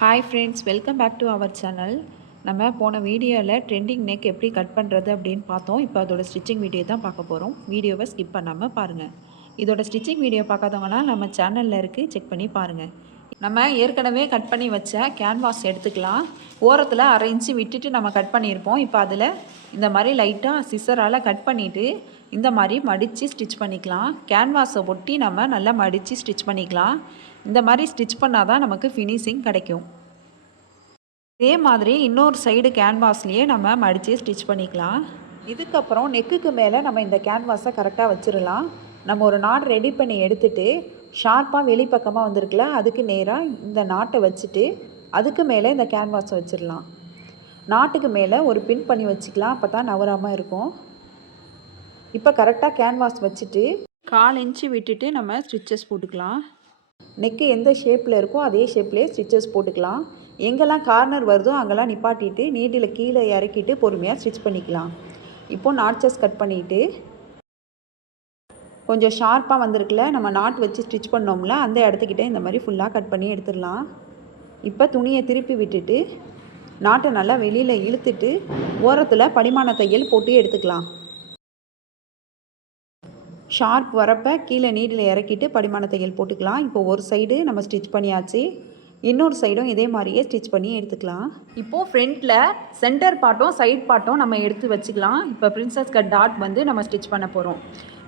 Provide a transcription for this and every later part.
Hi friends, welcome back to our channel. நம்ம போன வீடியோவில் ட்ரெண்டிங் நெக் எப்படி கட் பண்ணுறது அப்படின்னு பார்த்தோம். இப்போ அதோட ஸ்டிச்சிங் வீடியோ தான் பார்க்க போகிறோம். வீடியோவை ஸ்கிப் பண்ணாமல் பாருங்கள். இதோட ஸ்டிச்சிங் வீடியோ பார்க்காதவங்கன்னா நம்ம சேனலில் இருக்குது, செக் பண்ணி பாருங்கள். நம்ம ஏற்கனவே கட் பண்ணி வச்ச கேன்வாஸ் எடுத்துக்கலாம். ஓரத்தில் 1/2 இன்ச்சு விட்டுட்டு நம்ம கட் பண்ணியிருப்போம். இப்போ அதில் இந்த மாதிரி லைட்டாக சிசரால் கட் பண்ணிவிட்டு இந்த மாதிரி மடித்து ஸ்டிச் பண்ணிக்கலாம். கேன்வாஸை ஒட்டி நம்ம நல்லா மடித்து ஸ்டிச் பண்ணிக்கலாம். இந்த மாதிரி ஸ்டிச் பண்ணால் தான் நமக்கு ஃபினிஷிங் கிடைக்கும். இதே மாதிரி இன்னொரு சைடு கேன்வாஸ்லேயே நம்ம மடித்து ஸ்டிச் பண்ணிக்கலாம். இதுக்கப்புறம் நெக்குக்கு மேலே நம்ம இந்த கேன்வாஸை கரெக்டாக வச்சிடலாம். நம்ம ஒரு நாட் ரெடி பண்ணி எடுத்துகிட்டு ஷார்ப்பாக வெளிப்பக்கமாக வந்திருக்குல, அதுக்கு நேராக இந்த நாட்டை வச்சுட்டு அதுக்கு மேலே இந்த கேன்வாஸை வச்சிடலாம். நாட்டுக்கு மேலே ஒரு பின் பண்ணி வச்சுக்கலாம், அப்போ தான் நவராமல் இருக்கும். இப்போ கரெக்டாக கேன்வாஸ் வச்சுட்டு 1/4 இன்ச்சு விட்டுட்டு நம்ம ஸ்டிச்சஸ் போட்டுக்கலாம். நெக்கு எந்த ஷேப்பில் இருக்கோ அதே ஷேப்லேயே ஸ்டிச்சஸ் போட்டுக்கலாம். எங்கெல்லாம் கார்னர் வருதோ அங்கெல்லாம் நிப்பாட்டிட்டு நீடில் கீழே இறக்கிட்டு பொறுமையாக ஸ்டிச் பண்ணிக்கலாம். இப்போது நாட்சஸ் கட் பண்ணிவிட்டு கொஞ்சம் ஷார்ப்பாக வந்திருக்குல, நம்ம நாட் வச்சு ஸ்டிச் பண்ணோம்ல, அந்த இடத்துக்கிட்ட இந்த மாதிரி ஃபுல்லாக கட் பண்ணி எடுத்துடலாம். இப்போ துணியை திருப்பி விட்டுட்டு நாட்டை நல்லா வெளியில் இழுத்துட்டு ஓரத்தில் படிமான தையல் போட்டு எடுத்துக்கலாம். ஷார்ப் வரப்போ கீழே நீடில் இறக்கிட்டு படிமான தையல் போட்டுக்கலாம். இப்போ ஒரு சைடு நம்ம ஸ்டிச் பண்ணியாச்சு, இன்னொரு சைடும் இதே மாதிரியே ஸ்டிச் பண்ணி எடுத்துக்கலாம். இப்போது ஃப்ரண்ட்டில் சென்டர் பார்ட்டும் சைட் பார்ட்டும் நம்ம எடுத்து வச்சுக்கலாம். இப்போ பிரின்சஸ் கட் டாட் வந்து நம்ம ஸ்டிச் பண்ண போகிறோம்.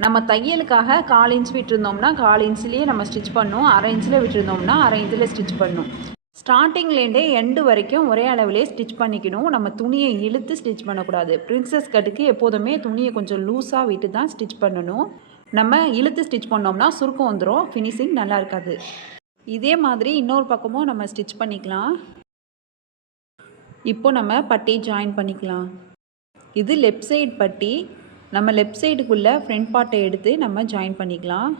நம்ம தையலுக்காக 1/4 இன்ச் விட்டுருந்தோம்னா 1/4 இன்ச்லேயே நம்ம ஸ்டிச் பண்ணணும். 1/2 இன்ச்சில் விட்டுருந்தோம்னா 1/2 இன்ச்சில் ஸ்டிச் பண்ணணும். ஸ்டார்டிங்லேருந்தே எண்டு வரைக்கும் ஒரே அளவிலே ஸ்டிச் பண்ணிக்கணும். நம்ம துணியை இழுத்து ஸ்டிச் பண்ணக்கூடாது. பிரின்சஸ் கட்டுக்கு எப்போதுமே துணியை கொஞ்சம் லூஸாக விட்டு தான் ஸ்டிச் பண்ணணும். நம்ம இழுத்து ஸ்டிச் பண்ணோம்னா சுருக்கம் வந்துடும், ஃபினிஷிங் நல்லா இருக்காது. இதே மாதிரி இன்னொரு பக்கமும் நம்ம ஸ்டிச் பண்ணிக்கலாம். இப்போ நம்ம பட்டி ஜாயின் பண்ணிக்கலாம். இது லெஃப்ட் சைடு பட்டி. நம்ம லெஃப்ட் சைடுக்குள்ளே ஃப்ரண்ட் பார்ட்டை எடுத்து நம்ம ஜாயின் பண்ணிக்கலாம்.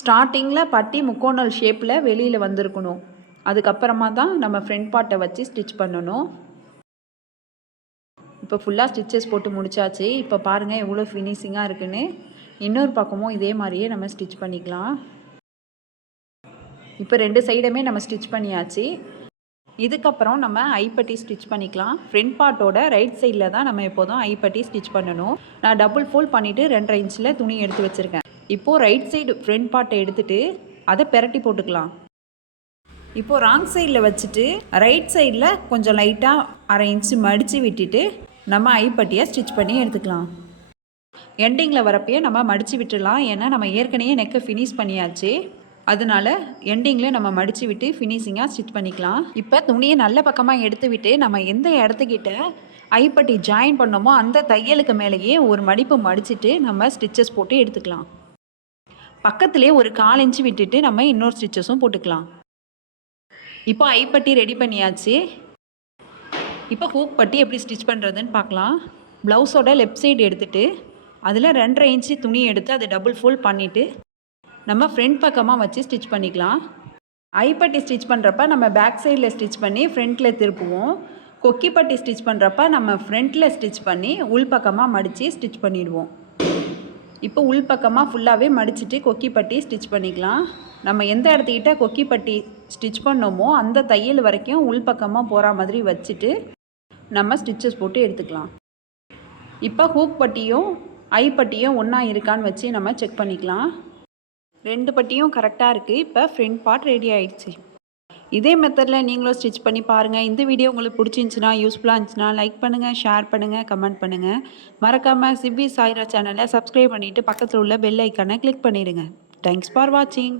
ஸ்டார்டிங்கில் பட்டி முக்கோணல் ஷேப்பில் வெளியில் வந்திருக்கணும். அதுக்கப்புறமா தான் நம்ம ஃப்ரண்ட் பார்ட்டை வச்சு ஸ்டிச் பண்ணணும். இப்போ ஃபுல்லாக ஸ்டிச்சஸ் போட்டு முடிச்சாச்சு. இப்போ பாருங்கள் எவ்வளோ ஃபினிஷிங்காக இருக்குன்னு. இன்னொரு பக்கமும் இதே மாதிரியே நம்ம ஸ்டிச் பண்ணிக்கலாம். இப்போ 2 சைடுமே நம்ம ஸ்டிச் பண்ணியாச்சு. இதுக்கப்புறம் நம்ம ஐப்பட்டி ஸ்டிச் பண்ணிக்கலாம். ஃப்ரண்ட் பார்ட்டோட ரைட் சைடில் தான் நம்ம எப்போதும் ஐப்பட்டி ஸ்டிச் பண்ணணும். நான் டபுள் ஃபோல்ட் பண்ணிவிட்டு 2.5 இன்ச்சில் துணி எடுத்து வச்சுருக்கேன். இப்போது ரைட் சைடு ஃப்ரண்ட் பார்ட்டை எடுத்துகிட்டு அதை பெரட்டி போட்டுக்கலாம். இப்போது ராங் சைடில் வச்சுட்டு ரைட் சைடில் கொஞ்சம் லைட்டாக 1/2 இன்ச்சு மடித்து விட்டுட்டு நம்ம ஐப்பட்டியை ஸ்டிச் பண்ணி எடுத்துக்கலாம். எண்டிங்கில் வரப்பையே நம்ம மடித்து விட்டுடலாம். ஏன்னா நம்ம ஏற்கனவே நெக்கை ஃபினிஷ் பண்ணியாச்சு, அதனால எண்டிங்கில் நம்ம மடித்து விட்டு ஃபினிஷிங்காக ஸ்டிச் பண்ணிக்கலாம். இப்போ துணியை நல்ல பக்கமாக எடுத்து விட்டு நம்ம எந்த இடத்துக்கிட்ட ஐப்பட்டி ஜாயின் பண்ணோமோ அந்த தையலுக்கு மேலேயே ஒரு மடிப்பு மடிச்சுட்டு நம்ம ஸ்டிச்சஸ் போட்டு எடுத்துக்கலாம். பக்கத்துலேயே ஒரு 1/4 இன்ச்சு விட்டுட்டு நம்ம இன்னொரு ஸ்டிச்சஸும் போட்டுக்கலாம். இப்போ ஐப்பட்டி ரெடி பண்ணியாச்சு. இப்போ ஹூக் பட்டி எப்படி ஸ்டிச் பண்ணுறதுன்னு பார்க்கலாம். ப்ளவுஸோட லெஃப்ட் சைடு எடுத்துகிட்டு அதில் 2.5 இன்ச்சு துணி எடுத்து அதை டபுள் ஃபோல்ட் பண்ணிவிட்டு நம்ம ஃப்ரண்ட் பக்கமாக வச்சு ஸ்டிச் பண்ணிக்கலாம். ஐப்பட்டி ஸ்டிச் பண்ணுறப்ப நம்ம பேக் சைடில் ஸ்டிச் பண்ணி ஃப்ரண்ட்டில் திருப்புவோம். கொக்கி பட்டி ஸ்டிச் பண்ணுறப்ப நம்ம ஃப்ரண்ட்டில் ஸ்டிச் பண்ணி உள் பக்கமாக மடித்து ஸ்டிச் பண்ணிடுவோம். இப்போ உள் பக்கமாக ஃபுல்லாகவே மடிச்சுட்டு கொக்கி பட்டி ஸ்டிச் பண்ணிக்கலாம். நம்ம எந்த இடத்துக்கிட்ட கொக்கி பட்டி ஸ்டிச் பண்ணோமோ அந்த தையல் வரைக்கும் உள் பக்கமாக போகிற மாதிரி வச்சுட்டு நம்ம ஸ்டிச்சஸ் போட்டு எடுத்துக்கலாம். இப்போ ஹூக் பட்டியும் ஐப்பட்டியும் ஒன்றா இருக்கான்னு வச்சு நம்ம செக் பண்ணிக்கலாம். 2 பட்டியும் கரெக்டாக இருக்குது. இப்போ ஃப்ரண்ட் பார்ட் ரெடி ஆகிடுச்சு. இதே மெத்தடில் நீங்களும் ஸ்டிச் பண்ணி பாருங்கள். இந்த வீடியோ உங்களுக்கு பிடிச்சிருந்துச்சுன்னா, யூஸ்ஃபுல்லாக இருந்துச்சுன்னா லைக் பண்ணுங்கள், ஷேர் பண்ணுங்கள், கமெண்ட் பண்ணுங்கள். மறக்காமல் சிப்பி சாய்ரா சேனலை சப்ஸ்கிரைப் பண்ணிவிட்டு பக்கத்தில் உள்ள பெல் ஐக்கானை கிளிக் பண்ணிவிடுங்க. தேங்க்ஸ் ஃபார் வாட்சிங்.